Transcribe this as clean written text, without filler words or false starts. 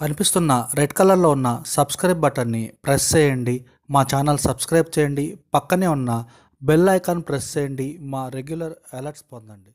కనిపిస్తున్న రెడ్ కలర్లో ఉన్న సబ్స్క్రైబ్ బటన్ని ప్రెస్ చేయండి. మా ఛానల్ సబ్స్క్రైబ్ చేయండి. పక్కనే ఉన్న బెల్ ఐకాన్ ప్రెస్ చేయండి. మా రెగ్యులర్ అలర్ట్స్ పొందండి.